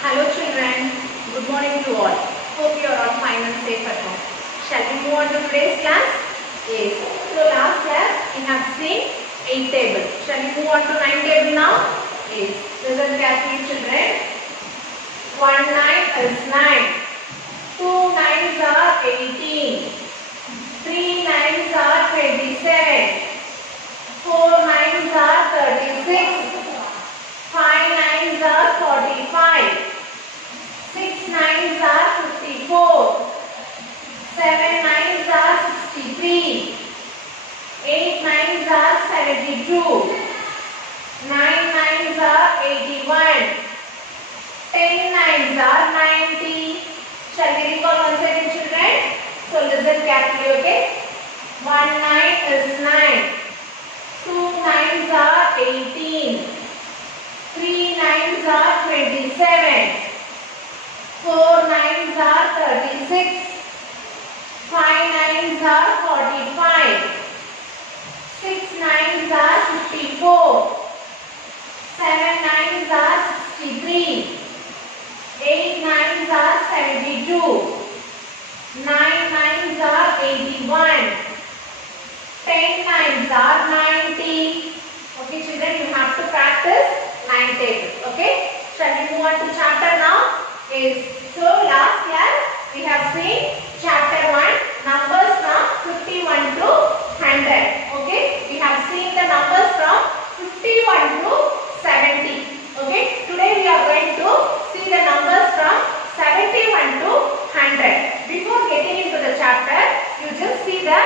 Hello children, good morning to all. Hope you are all fine and safe at home. Shall we move on to today's class? Yes. So last class we have seen 8 table. Shall we move on to 9 table now? Yes. Listen carefully children. 1 9 is 9. 2 9s are 18. 3 9s are 27. 4 9s are 36. 5 9s are 45. 6 9s are 54. 7 9s are 63. 8 9s are 72. 9 9s are 81. 10 9s are 90. Shall we recall once again children? So listen carefully, okay? 1 9 is 9. 2 9s are 18. 3 9s are 27. 4 9s are 36. 5 9s are 45. 6 9s are 54. 7 9s are 63. 8 9s are 72. 9 9s are 81. 10 9s are 90. Okay children, you have to practice 9 table. Okay. Shall we move on to chapter now? Yes. So last class we have seen chapter 1, numbers from 51 to 100. Okay. We have seen the numbers from 51 to 70. Okay. Today we are going to see the numbers from 71 to 100. Before getting into the chapter, you just see the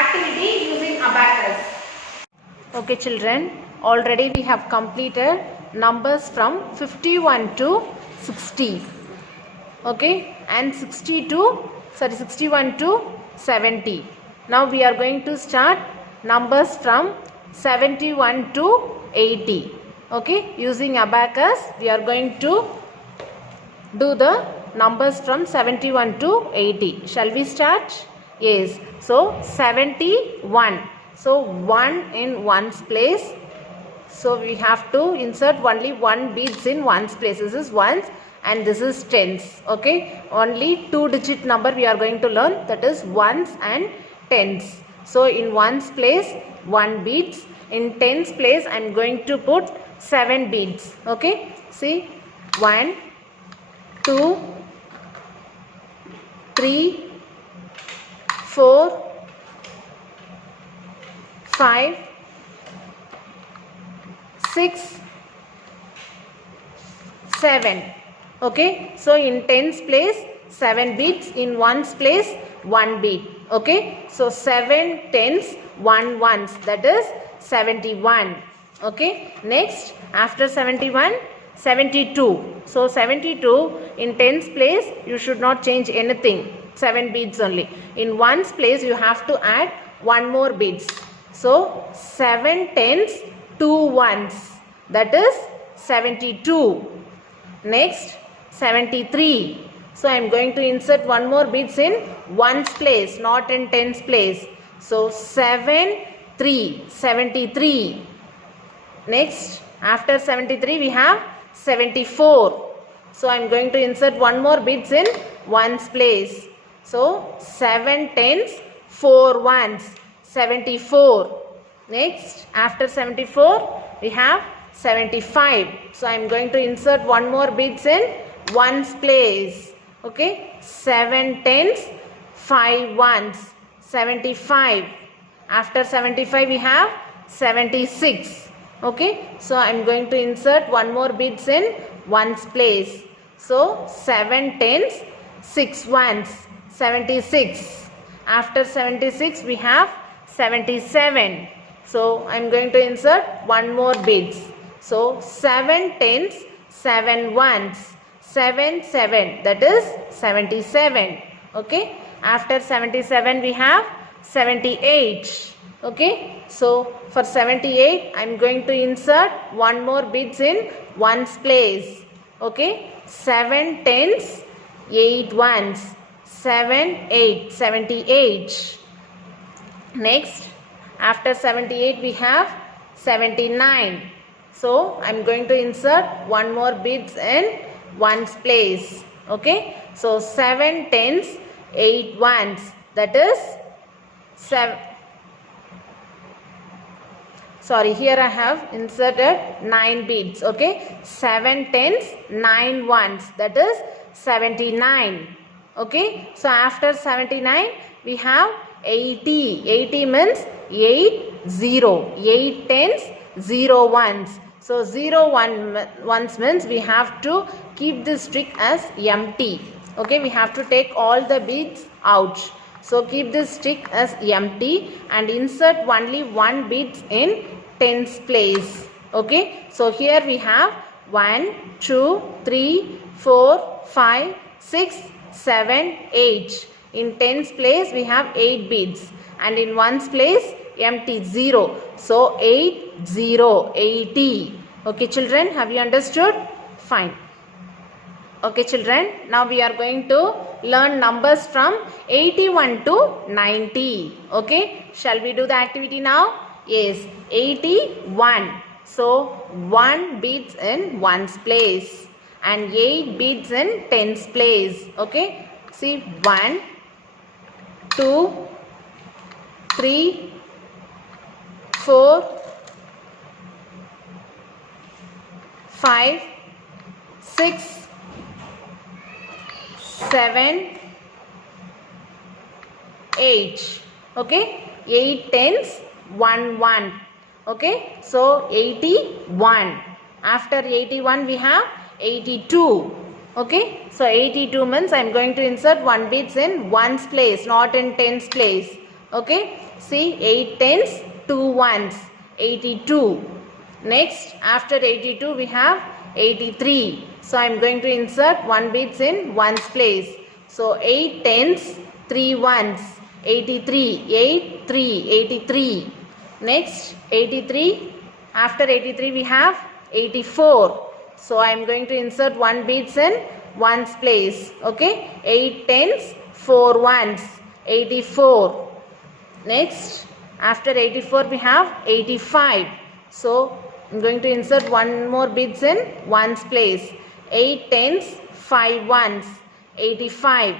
activity using abacus. Okay children, already we have completed numbers from 51 to 60. Okay, and 61 to 70. Now we are going to start numbers from 71 to 80. Okay, using abacus we are going to do the numbers from 71 to 80. Shall we start? Yes. So 71. So 1 in ones place. So we have to insert only 1 beads in ones place. This is ones and this is tens. Okay. Only 2-digit number we are going to learn, that is ones and tens. So in ones place 1 beads. In tens place I am going to put 7 beads. Okay. See 1, 2, 3, 4, 5, 6, 7. Okay. So in tens place 7 beads, in ones place 1 bead. Okay. So 7 tens, 1 ones, that is 71. Okay. Next, after 71, 72. So 72 in tens place you should not change anything, 7 beads only. In ones place you have to add 1 more beads. So 7 tens, 2 ones, that is 72. Next 73. So I am going to insert 1 more beads in ones place, not in tens place. So 7 3, 73. Next, after 73 we have 74. So I am going to insert 1 more beads in ones place. So 7 tens, 4 ones, 74. Next, after 74 we have 75. So I am going to insert 1 more beads in ones place. Okay, 7 tens, 5 ones, 75. After 75 we have 76. Okay, so I am going to insert 1 more beads in ones place. So 7 tens, 6 ones, 76. After 76 we have 77. So I am going to insert 1 more beads. So 7 tens, 7 ones, 7 7, that is 77. Okay. After 77 we have 78. Okay. So for 78 I am going to insert 1 more beads in ones place. Okay. 7 tens, 8 ones, 7 8, 78. Next, after 78 we have 79. So I'm going to insert one more bits in ones place. Okay. So 7 tens, 8 ones. That is 7. Sorry, here I have inserted 9 bits. Okay. 7 tens, 9 ones. That is 79. Okay. So after 79 we have 80. 80 means 8 0. 8 tens, 0 ones. So 0 ones means we have to keep this streak as empty. Okay, we have to take all the bits out. So keep this streak as empty and insert only one bit in tens place. Okay, so here we have 1, 2, 3, 4, 5, 6, 7, 8. In tens place we have 8 bits and in ones place empty 0. So 8, 0, 80. Okay children, have you understood? Fine. Okay children, now we are going to learn numbers from 81 to 90. Okay, shall we do the activity now? Yes, 81. So 1 bits in ones place and 8 bits in tens place. Okay, see 1, 2, 3, 4, 5, 6, 7, 8. Okay, 8 tens, 1 1. Okay, so 81. After 81 we have 82. Okay, so 82 means I am going to insert 1 bits in ones place, not in tens place. Okay, see 8 tens, 2 ones, 82. Next, after 82 we have 83. So I am going to insert 1 bits in ones place. So 8 tens, 3 ones, 83, 8, 3, 83. Next, 83. After 83 we have 84. So I am going to insert 1 bits in ones place. Okay, 8 tens, 4 ones, 84. Next, after 84 we have 85. So I am going to insert 1 more bits in ones place. 8 tens, 5 ones, 85.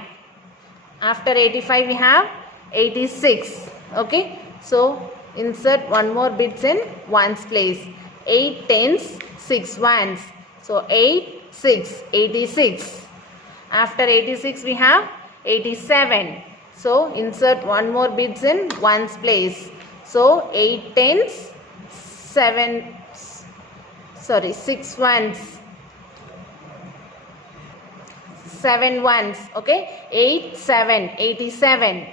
After 85 we have 86. Okay, so insert 1 more bits in ones place. 8 tens, 6 ones. So 8, 6, 86. After 86 we have 87. So insert 1 more bits in ones place. So 8 tens, 6 ones, 7 ones. Okay, 8, 7, 87.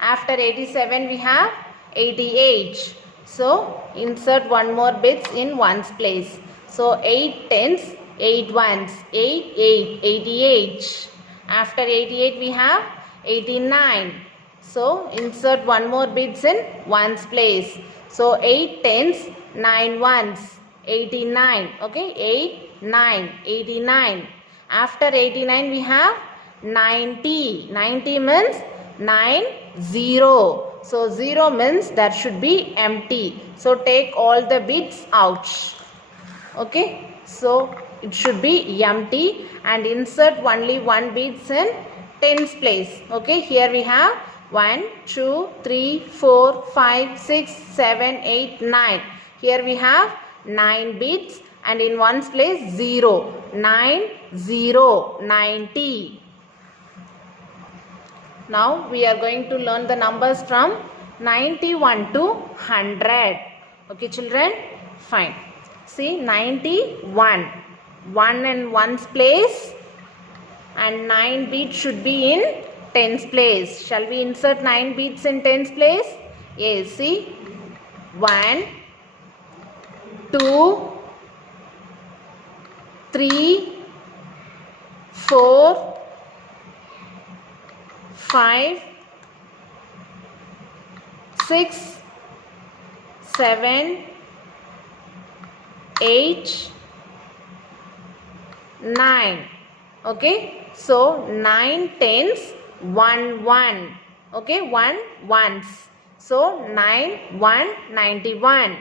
After 87 we have 88. So insert 1 more bits in ones place. So 8 tens, 8 ones, 8, 8, 88. After 88 we have 89. So insert 1 more bits in ones place. So 8 tens, 9 ones, 89. Okay, 8, 9, 89. After 89 we have 90. 90 means 9, 0. So 0 means that should be empty. So take all the bits out. Okay, so it should be empty and insert only 1 bits in tens place. Okay, here we have 1, 2, 3, 4, 5, 6, 7, 8, 9. Here we have 9 bits and in ones place 0. 9, 0, 90. Now we are going to learn the numbers from 91 to 100. Okay children, fine. See 91. 1 in ones place and 9 bits should be in tens place. Shall we insert 9 bits in tens place? Yes, see 1, 2, 3, 4, 5, 6, 7, 8, 9. Okay, so 9 tens, 1 1. Okay, 1 ones. So 9 1 91.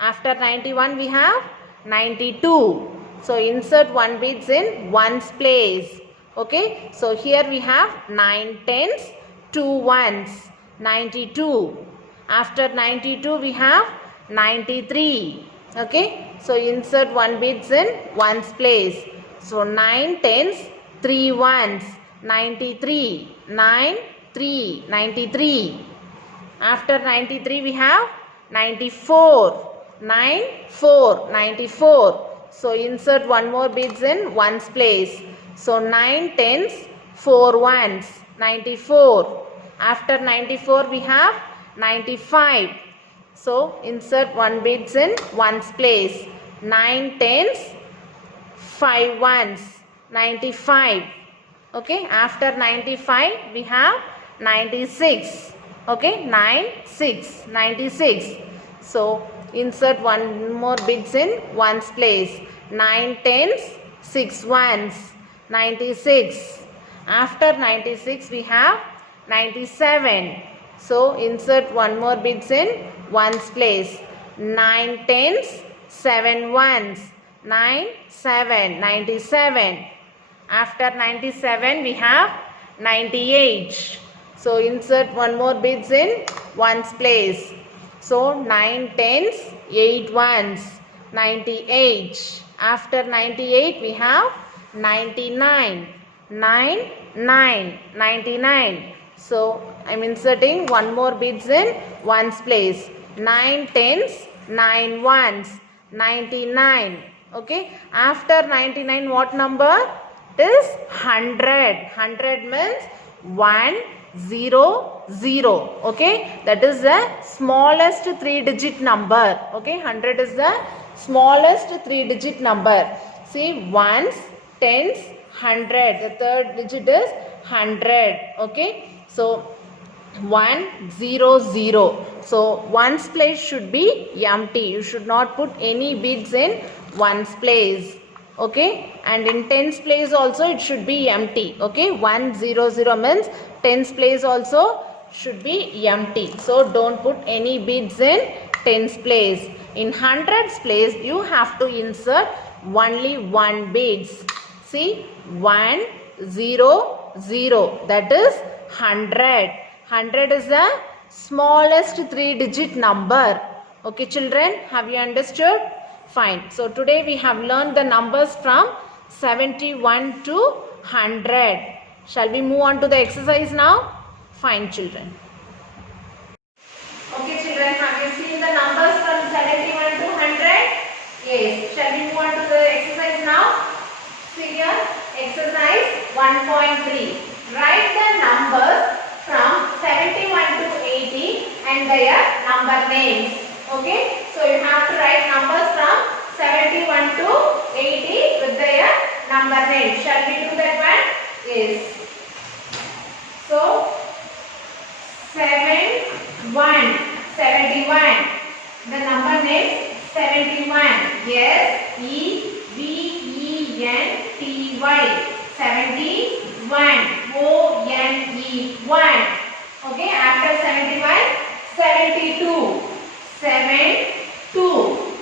After 91 we have 92. So insert 1 bits in ones place. Okay, so here we have 9 tens, 2 ones, 92. After 92 we have 93. Okay, so insert 1 bits in ones place. So 9 tens, 3 ones, 93. 9, 3, 93. After 93 we have 94. 9, 4, 94. So insert 1 more bits in ones place. So 9 tens, 4 ones, 94. After 94 we have 95. So insert 1 bits in ones place. 9 tens, 5 ones, 95. Okay, after 95 we have 96. Okay, 9, 6, 96. So insert 1 more bits in ones place. 9 tens, 6 ones, 96. After 96 we have 97. So insert 1 more bits in ones place. 9 tens, 7 ones, 9, 7, 97. After 97 we have 98. So insert 1 more bits in ones place. So 9 tens, 8 ones, 98. After 98 we have 99. 9, 9, 99. So I am inserting 1 more bits in ones place. 9 tens, 9 ones, 99. Okay. After 99 what number? It is 100. 100 means 1, 0, 0. Okay. That is the smallest 3-digit number. Okay. 100 is the smallest 3-digit number. See, ones, tens, 100. The third digit is 100. Okay. So 1, 0, 0. So ones place should be empty. You should not put any bits in ones place. Okay, and in tens place also it should be empty. Okay, 1, 0, 0 means tens place also should be empty. So don't put any bits in tens place. In hundreds place you have to insert only 1 bits. See, 1, 0, 0. That is 100. 100 is the smallest 3-digit number. Okay, children, have you understood? Fine. So today we have learned the numbers from 71 to 100. Shall we move on to the exercise now? Fine, children. Okay, children, have you seen the numbers from 71 to 100? Yes. Shall we move on to the exercise now? See here, exercise 1.3. Write the numbers from 71 to 80 and their number names. Okay, so you have to write numbers from 71 to 80 with their number names. Shall we do that one? Yes. So 71. The number name 71. Yes, E-V-E-N-T-Y. 71. O-N-E. 1. Okay, after 71, 72.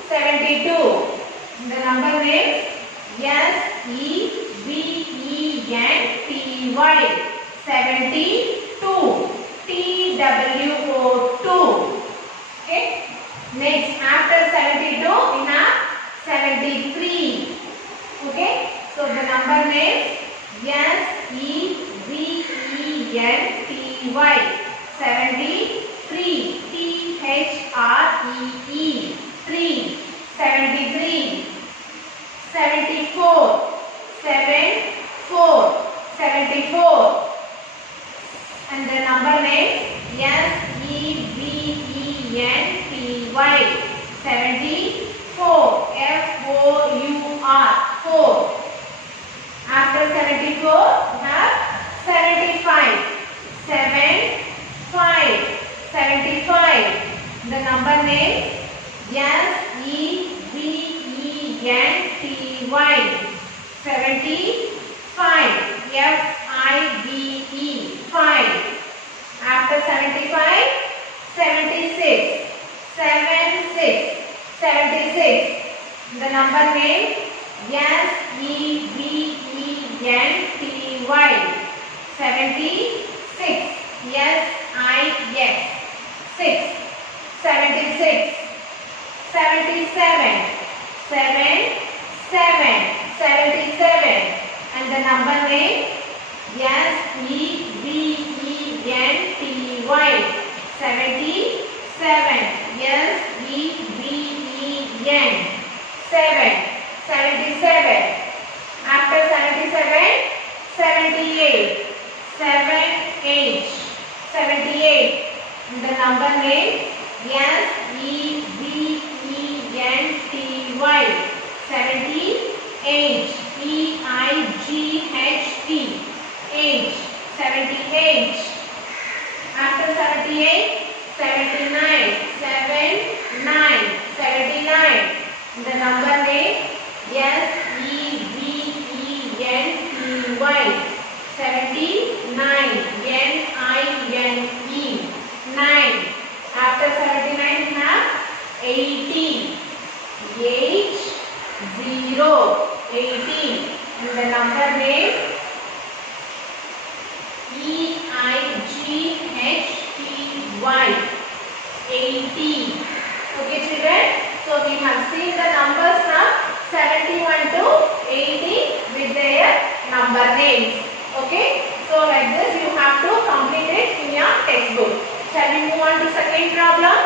72. The number name S-E-V-E-N-T-Y. 72. T-W-O-2. Okay. Next, after 72, we have 73. Okay. So the number name S-E-V-E-N-T-Y. 73. T-H-R-E-E. 3. 73. 74. 74. And the number name S-E-V-E-N-T-Y. 74. F-O-U-R. 4. After 74, we have 75. 75. The number name S-E-V-E-N-T-Y. 75. F-I-V-E. 5. After 75, 76. 76. The number name SEVENTY. 76. SIX. 6. 76. 77. 77. And the number name SEVENTY. 77. SEVEN. 7. 77. After 77, 78. 78. 78. The number name SEVENTY. 78. EIGHT. 8. 78. After 78, 79. 79. 79. The number name SEVENTY. 79. NINE. 9. After 79 we have 80. 80. 80. And the number name EIGHTY. 80. Okay children, so we have seen the numbers from 71 to 80 with their number names. Okay, so like this you have to complete it in your textbook. Shall we move on to second problem?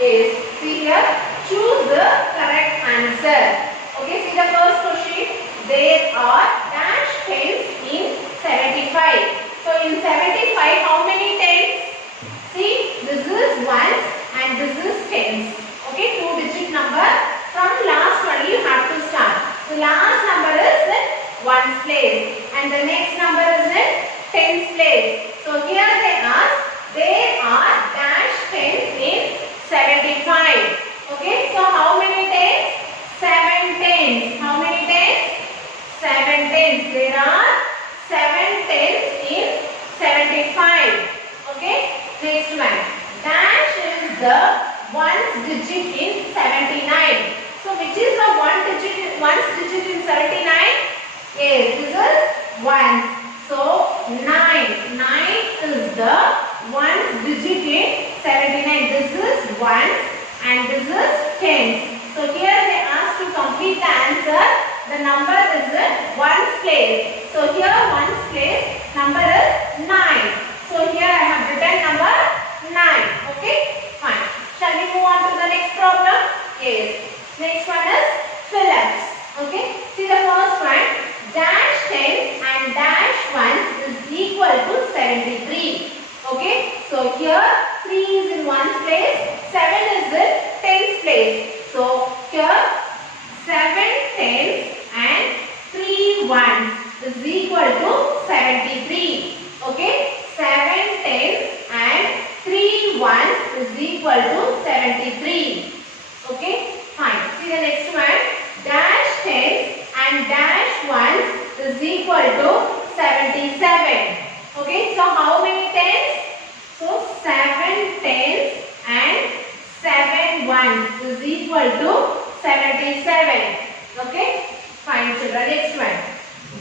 Is see here, choose the correct answer. Okay, see the first question. There are dash tens in 75. So in 75, how many tens? See, this is ones and this is tens. Okay, 2-digit number. From last one you have to start. The last number is in ones place and the next number is in tens place. So here they ask, there are dash tens in 75. Okay, so how many tens? 7 tens. How many tens? 7 tens. There are 7 tens in 75. Okay, next one. Dash is the ones digit in 79. So which is the ones digit in 79? Yes, this is 1. So 9. 9 is the ones digit in 79. This is 1 and this is 10. So here they ask to complete the answer. The number is in ones place. So here ones place number is 9. So here I have written number 9. Okay, fine. Shall we move on to the next problem? Yes. Next one is Phillips. Okay. See the first one. Dash 10 and dash 1 is equal to 73. Okay. So here 3 is in ones place. 7 is in tens place. So here 7 tens and 3 ones is equal to 73. Okay. 7 tens and 3 ones is equal to 73. Okay, fine. See the next one. Dash tens and dash ones is equal to 77. Okay, so how many tens? So 7 tens and 7 ones is equal to 77. Okay, fine children. Next one.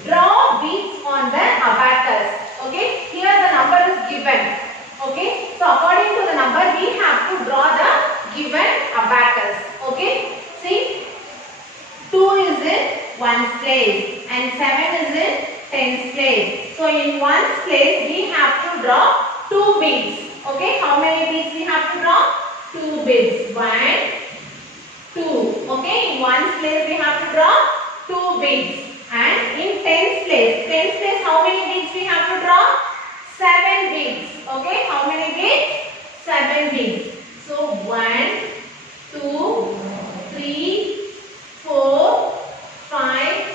Draw beads on the abacus. Okay, here the number is given. Okay, so according to the number we have to draw the given abacus. Okay, see 2 is in ones place and 7 is in tens place. So in ones place we have to draw 2 beads. Okay, how many beads we have to draw? 2 beads. 1, 2. Okay, in ones place we have to draw 2 beads. And in tens place how many beads we have to draw? 7 beads. Okay, how many beads? 7 beads. So 1, 2, 3, 4, 5,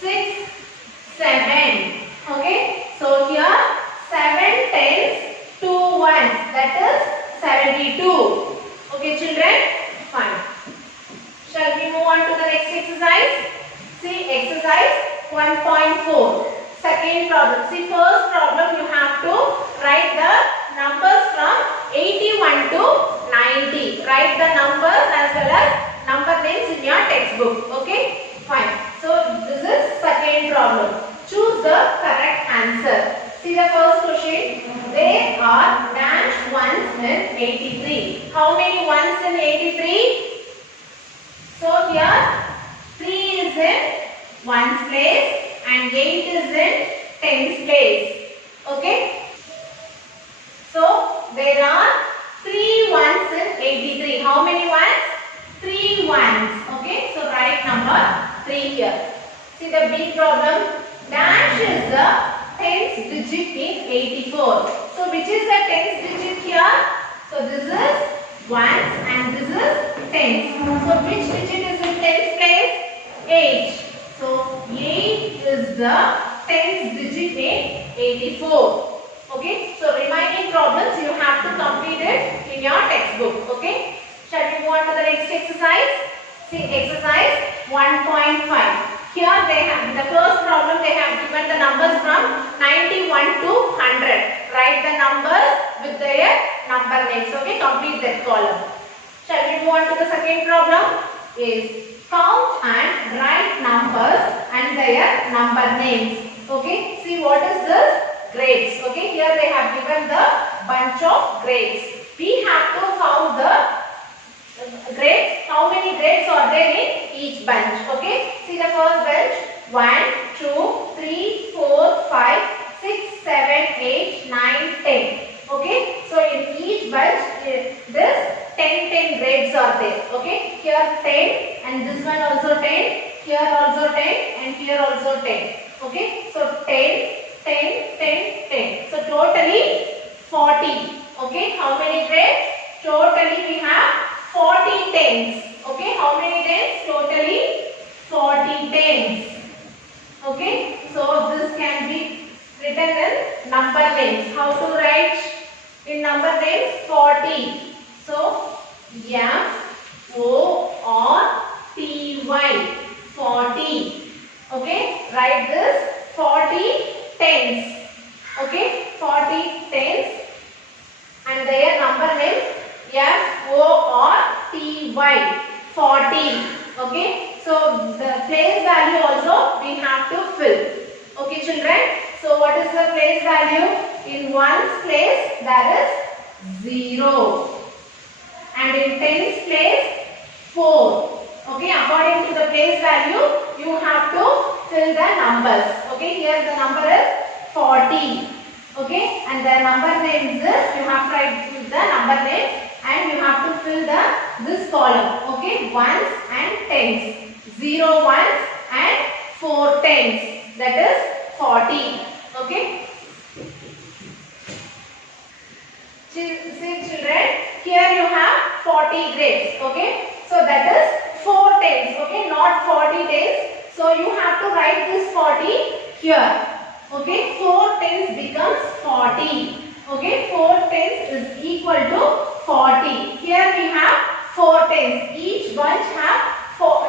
6, 7. Okay, so here 7 tens, 2 ones, that is 72. Okay children, fine. Shall we move on to the next exercise? See exercise 1.4. Second problem. See first problem you have to write the numbers from 81 to 90. Write the numbers as well as number names in your textbook. tens place. Okay. So there are 3 ones in 83. How many ones? 3 ones. Okay. So write number 3 here. See the big problem. Dash is the tens digit in 84. So which is the tens digit here? So this is ones and this is tens. So which digit is in tens place? 8. So 8 is the tens digit in 84. Okay. So remaining problems you have to complete it in your textbook. Okay. Shall we move on to the next exercise? See exercise 1.5. Here they have the first problem. They have given the numbers from 91 to 100. Write the numbers with their number names. Okay, complete that column. Shall we move on to the second problem? Is count and write numbers and their number names. Okay, see what is this? Grades. Okay, here they have given the bunch of grades. We have to count the grades. How many grades are there in each bunch? Okay, see the first bunch. 1, 2, 3, 4, 5, 6, 7, 8, 9, 10. Okay, so in each bunch this 10 grades are there. Okay, here 10 and this one also 10, here also 10 and here also 10. Okay, so 10, 10, 10, 10. So totally 40. Okay, how many grades? Totally we have 40 tens. Okay, how many tens? Totally 40 tens. Okay, so this can be written in number names. How to write in number names? 40. So F O R T Y 40. Okay, write this 40 tens. Okay, 40 tens and their number names F O R T Y 40. Okay, so the place value also we have to fill. Okay, children. So what is the place value? In ones place there is 0 and in tens place 4. Okay, according to the place value you have to fill the numbers. Okay, here the number is 40. Okay, and the number name is this. You have to write the number name and you have to fill this column. Okay, ones and tens. 0 ones and 4 tens. That is 40. Okay. See children, here you have 40 grades. Okay, so that is 4 tens. Okay, not 40 tens. So you have to write this 40 here. Okay, 4 tens becomes 40. Okay, 4 tens is equal to 40. Here we have 4 tens. Each bunch have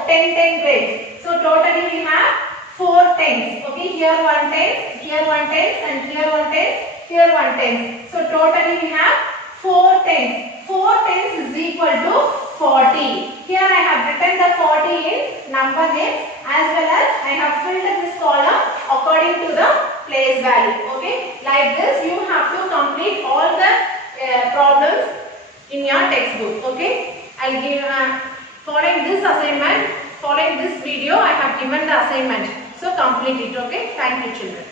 10 grades. So totally we have 4 tens. Okay, here 1 tens, here 1 tens and here 1 tens, here 1 tens. So totally we have 4 tens. 4 tens is equal to 40. Here I have written the 40 in number name as well as I have filled this column according to the place value. Okay, like this you have to complete all the problems in your textbook. Okay, I'll give following this assignment, following this video I have given the assignment. So complete it. Okay, thank you children.